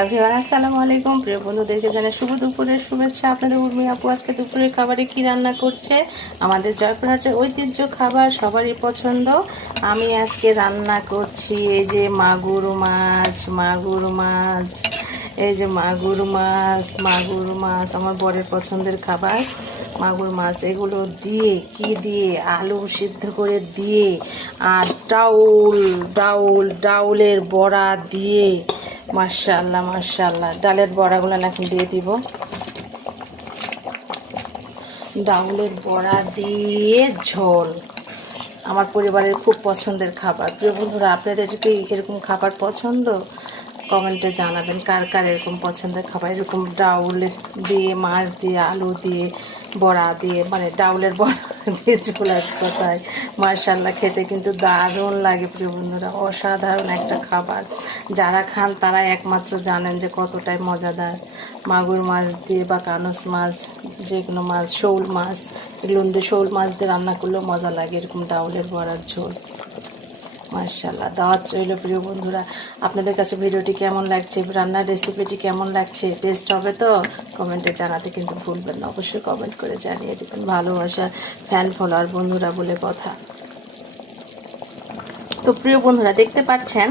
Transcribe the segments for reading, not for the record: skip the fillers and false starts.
Everyone আসসালামু আলাইকুম। প্রিয় বন্ধুদেরকে জানাই শুভ দুপুরের শুভেচ্ছা। আপনাদের উর্মি আপু আজকে দুপুরের খাবারে কি রান্না করছে? আমাদের জয়পুরহাটের ঐতিহ্য খাবার, সবারই পছন্দ। আমি আজকে রান্না করছি এই যে মাগুর মাছ, এই যে মাগুর মাছ আমার বরের পছন্দের খাবার। মাগুর মাছ এগুলো দিয়ে আলু সিদ্ধ করে দিয়ে আর ডাউলের বড়া দিয়ে, মাশাআল্লাহ ডালের বড়াগুলো এখন দিয়ে দিব। ডাউলের বড়া দিয়ে ঝোল আমার পরিবারের খুব পছন্দের খাবার। প্রিয় বন্ধুরা, আপনাদের কি এরকম খাবার পছন্দ? কমেন্টে জানাবেন কার কার এরকম পছন্দের খাবার। এরকম ডাউল দিয়ে, মাছ দিয়ে, আলু দিয়ে, বড়া দিয়ে, মানে ডাউলের বড়া দিয়ে ঝোল এক কথায়। মাশাআল্লাহ, খেতে কিন্তু দারুণ লাগে প্রিয় বন্ধুরা, অসাধারণ একটা খাবার। যারা খান তারা একমাত্র জানেন যে কতটাই মজাদার। মাগুর মাছ দিয়ে বা কানস মাছ, যে কোনো মাছ, শৌল মাছ, এগুলো দিয়ে, শৌল মাছ দিয়ে রান্না করলেও মজা লাগে এরকম ডাউলের বড়ার ঝোল। মাশাআল্লাহ, দাওয়াত রইল প্রিয় বন্ধুরা। আপনাদের কাছে ভিডিওটি কেমন লাগছে, রান্নার রেসিপিটি কেমন লাগছে, টেস্ট হবে তো? কমেন্টে জানাতে কিন্তু ভুলবেন না, অবশ্যই কমেন্ট করে জানিয়ে দেবেন। ভালোবাসার ফ্যান ফলোয়ার বন্ধুরা বলে কথা। তো প্রিয় বন্ধুরা, দেখতে পাচ্ছেন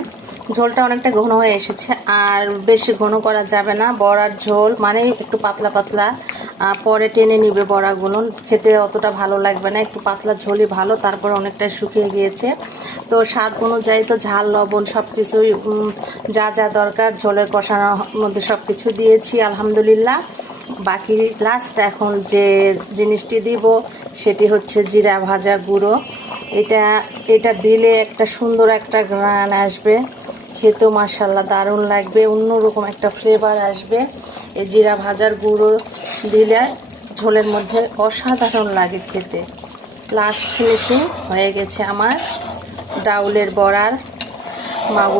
ঝোলটা অনেকটা ঘন হয়ে এসেছে, আর বেশি ঘন করা যাবে না। বড়ার ঝোল মানে একটু পাতলা পাতলা, পরে টেনে নিবে বড়াগুলো, খেতে অতটা ভালো লাগবে না, একটু পাতলা ঝোলই ভালো। তারপরে অনেকটাই শুকিয়ে গিয়েছে। তো স্বাদ অনুযায়ী তো ঝাল লবণ সব কিছুই যা যা দরকার ঝোলের কষানোর মধ্যে সব কিছু দিয়েছি আলহামদুলিল্লাহ। বাকি লাস্ট এখন যে জিনিসটি দিব সেটি হচ্ছে জিরা ভাজা গুঁড়ো। এটা দিলে একটা সুন্দর একটা ঘ্রাণ আসবে, খেতেও মাশাআল্লাহ দারুণ লাগবে, অন্যরকম একটা ফ্লেভার আসবে। এই জিরা ভাজার গুঁড়ো দিলে ঝোলের মধ্যে অসাধারণ লাগে খেতে। লাস্ট ফিনিশিং হয়ে গেছে আমার ডাউলের বড়ার মাগুর